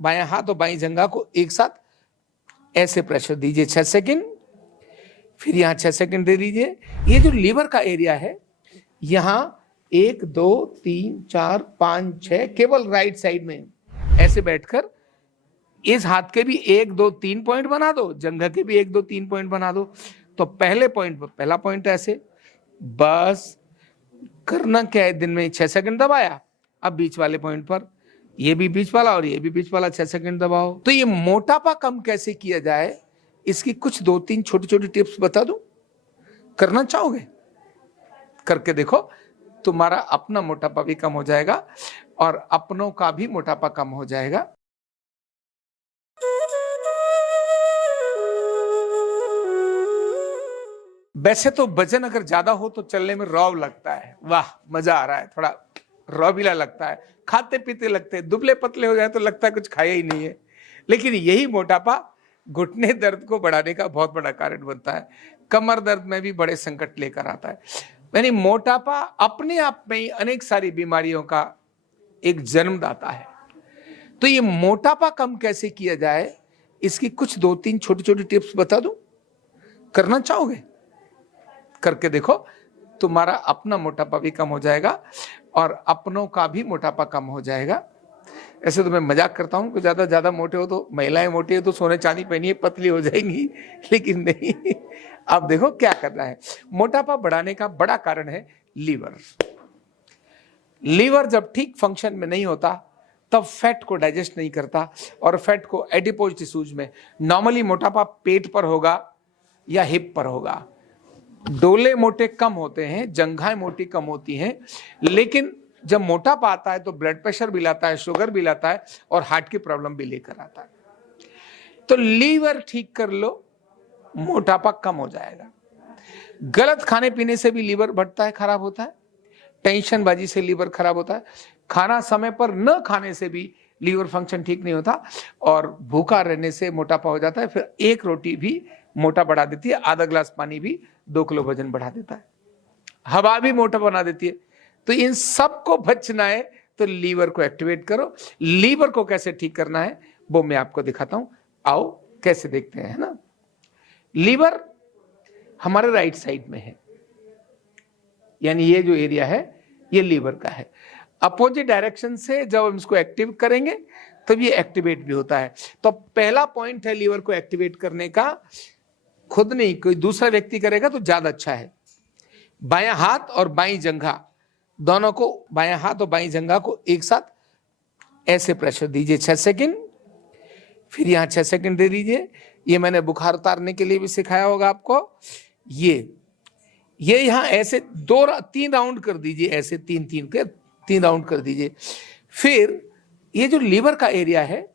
बायां हाथ और बाईं जंघा को एक साथ ऐसे प्रेशर दीजिए 6 सेकंड, फिर यहां 6 सेकंड दे दीजिए। ये जो लीवर का एरिया है, यहां 1 2 3 4 5 6, केवल राइट साइड में ऐसे बैठकर इस हाथ के भी 1 2 3 पॉइंट बना दो, जंघा के भी 1 2 3 पॉइंट बना दो। तो पहले पॉइंट पर पहला पॉइंट ऐसे, बस करना क्या है, दिन में 6 सेकंड दबाया। अब बीच वाले पॉइंट पर, ये भी बीच वाला और ये भी बीच वाला 6 सेकंड दबाओ। तो ये मोटापा कम कैसे किया जाए, इसकी कुछ 2-3 छोटी छोटी टिप्स बता दूं, करना चाहोगे? करके देखो, तुम्हारा अपना मोटापा भी कम हो जाएगा और अपनों का भी मोटापा कम हो जाएगा। वैसे तो वजन अगर ज्यादा हो तो चलने में रौब लगता है, वाह मजा आ रहा है, थोड़ा रौबीला लगता है, खाते पीते लगते हैं। दुबले पतले हो जाए तो लगता है कुछ खाया ही नहीं है। लेकिन यही मोटापा घुटने दर्द को बढ़ाने का बहुत बड़ा कारण बनता है, कमर दर्द में भी बड़े संकट लेकर आता है। यानी मोटापा अपने आप में ही अनेक सारी बीमारियों का एक जन्मदाता है। तो ये मोटापा कम कैसे किया जाए, इसकी कुछ 2-3 छोटी छोटी टिप्स बता दूं, करना चाहोगे? करके देखो, तुम्हारा अपना मोटापा भी कम हो जाएगा और अपनों का भी मोटापा कम हो जाएगा। ऐसे तो मैं मजाक करता हूं कि ज्यादा मोटे हो तो, महिलाएं मोटी है तो सोने चांदी पहनिए पतली हो जाएंगी, लेकिन नहीं। अब देखो क्या करना है। मोटापा बढ़ाने का बड़ा कारण है लीवर। लीवर जब ठीक फंक्शन में नहीं होता तब फैट को डाइजेस्ट नहीं करता और फैट को एडिपोज टिश्यूज में, नॉर्मली मोटापा पेट पर होगा या हिप पर होगा। डोले मोटे कम होते हैं, जंघाएं मोटी कम होती हैं, लेकिन जब मोटापा आता है तो ब्लड प्रेशर भी लाता है, शुगर भी लाता है और हार्ट की प्रॉब्लम भी लेकर आता है। तो लीवर ठीक कर लो, मोटापा कम हो जाएगा। गलत खाने पीने से भी लीवर बढ़ता है, खराब होता है। टेंशन बाजी से लीवर खराब होता है। खाना समय पर न खाने से भी लीवर फंक्शन ठीक नहीं होता और भूखा रहने से मोटापा हो जाता है। फिर एक रोटी भी मोटा बढ़ा देती है, आधा ग्लास पानी भी 2 किलो वजन बढ़ा देता है, हवा भी मोटा बना देती है। तो इन सब को बचना है तो लीवर को एक्टिवेट करो। लीवर को कैसे ठीक करना है वो मैं आपको दिखाता हूं, आओ कैसे देखते हैं, है ना। लीवर हमारे राइट साइड में है, यानी ये जो एरिया है ये लीवर का है। अपोजिट डायरेक्शन से जब हम इसको एक्टिव करेंगे तब ये एक्टिवेट भी होता है। तो पहला पॉइंट है लीवर को एक्टिवेट करने का, खुद नहीं कोई दूसरा व्यक्ति करेगा तो ज्यादा अच्छा है। बायां हाथ और बाईं जंघा दोनों को, बायां हाथ और बाईं जंघा को एक साथ ऐसे प्रेशर दीजिए 6 सेकंड, फिर यहां 6 सेकंड दे दीजिए। ये मैंने बुखार उतारने के लिए भी सिखाया होगा आपको। ये यहां ऐसे 2-3 राउंड कर दीजिए, ऐसे 3 राउंड कर दीजिए। फिर ये जो लीवर का एरिया है,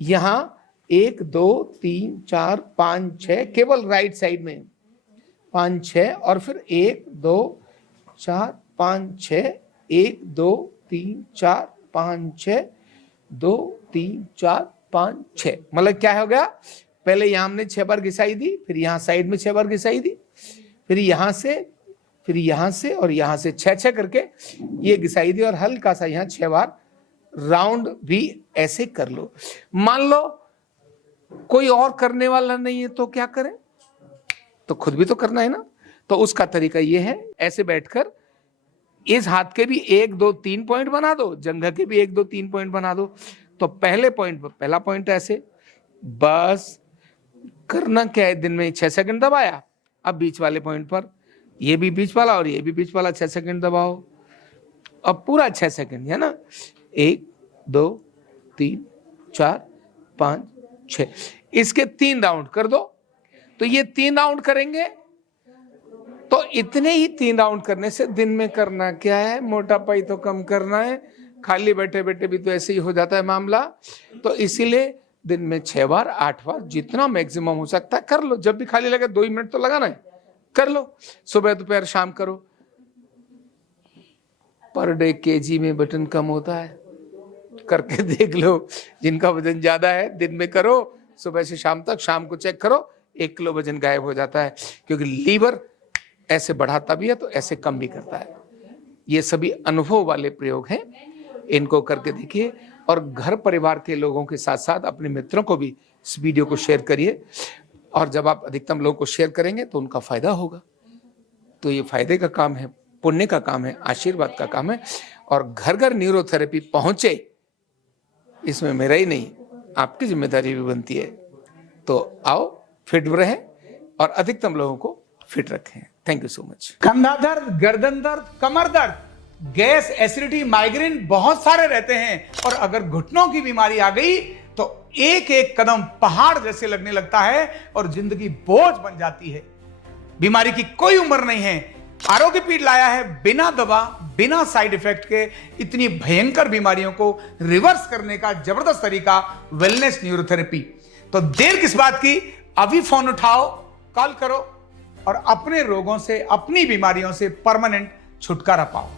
यहां 1 2 3 4 5 6, केवल राइट साइड में 5 6, और फिर 1 2 4 5 6, 1 2 3 4 5 6, 2 3 4 5 6, मतलब क्या हो गया, पहले यहां हमने 6 बार घिसाई दी, फिर यहां साइड में 6 बार घिसाई दी, फिर यहां से और यहां से 6 करके ये घिसाई दी और हल्का सा यहां 6 बार राउंड भी ऐसे कर लो। मान लो कोई और करने वाला नहीं है तो क्या करें, तो खुद भी तो करना है ना। तो उसका तरीका ये है, ऐसे बैठकर इस हाथ के भी 1 2 3 पॉइंट बना दो, जंघा के भी 1 2 3 पॉइंट बना दो। तो पहले पॉइंट पर पहला पॉइंट ऐसे, बस करना क्या है, दिन में 6 सेकंड दबाया। अब बीच वाले पॉइंट पर, ये भी बीच वाला और ये भी बीच वाला 6 सेकंड दबाओ। अब पूरा 6 सेकंड, है ना, 1 2 3 4 5 6, इसके 3 राउंड कर दो। तो ये 3 राउंड करेंगे, तो इतने ही 3 राउंड करने से, दिन में करना क्या है, मोटापा ही तो कम करना है, खाली बैठे बैठे भी तो ऐसे ही हो जाता है मामला। तो इसीलिए दिन में 6 बार 8 बार जितना मैक्सिमम हो सकता है कर लो। जब भी खाली लगे 2 मिनट तो लगाना है, कर लो। सुबह दोपहर शाम करो। पर डे केजी में वजन कम होता है, करके देख लो। जिनका वजन ज्यादा है दिन में करो, सुबह से शाम तक, शाम को चेक करो, 1 किलो वजन गायब हो जाता है। क्योंकि लीवर ऐसे बढ़ाता भी है तो ऐसे कम भी करता है। ये सभी अनुभव वाले प्रयोग हैं, इनको करके देखिए और घर परिवार के लोगों के साथ साथ अपने मित्रों को भी इस वीडियो को शेयर करिए। और जब आप अधिकतम लोगों को शेयर करेंगे तो उनका फायदा होगा। तो ये फायदे का काम है, पुण्य का काम है, आशीर्वाद का काम है। और घर घर न्यूरोथेरेपी पहुंचे, इसमें मेरा ही नहीं, आपकी जिम्मेदारी भी बनती है। तो आओ, फिट रहें और अधिकतम लोगों को फिट रखें। Thank you so much. कंधा दर्द, गर्दन दर्द, कमर दर्द, गैस, एसिडिटी, माइग्रेन बहुत सारे रहते हैं। और अगर घुटनों की बीमारी आ गई तो एक एक कदम पहाड़ जैसे लगने लगता है और जिंदगी बोझ बन जाती है। बीमारी की कोई उम्र नहीं है। आरोग्य पीठ लाया है बिना दवा, बिना साइड इफेक्ट के इतनी भयंकर बीमारियों को रिवर्स करने का जबरदस्त तरीका, वेलनेस न्यूरोथेरेपी। तो देर किस बात की, अभी फोन उठाओ, कॉल करो और अपने रोगों से, अपनी बीमारियों से परमानेंट छुटकारा पाओ।